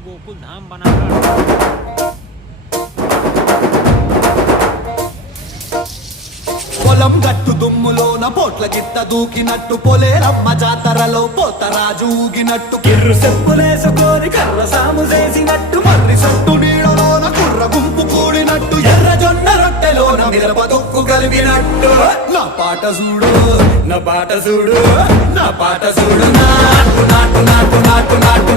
गोकुल धाम बनाकर। పొలం గట్టు దుమ్ములోన పోట్ల గిత్త దూకినట్టు పొలేరమ్మ జాతరలో పోతరాజు ఊగినట్టు కిర్రు చెప్పులేసుకొని కర్ర సాము చేసినట్టు మర్రి సొట్టు నీడలోన కుర్ర గుంపు కూడినట్టు ఎర్ర జొన్న రొట్టెలోన మిరప దొక్కు కలిపినట్టు నా పాట చూడు నా పాట చూడు నా పాట చూడు నాటు నాటు నాటు నాటు నాటు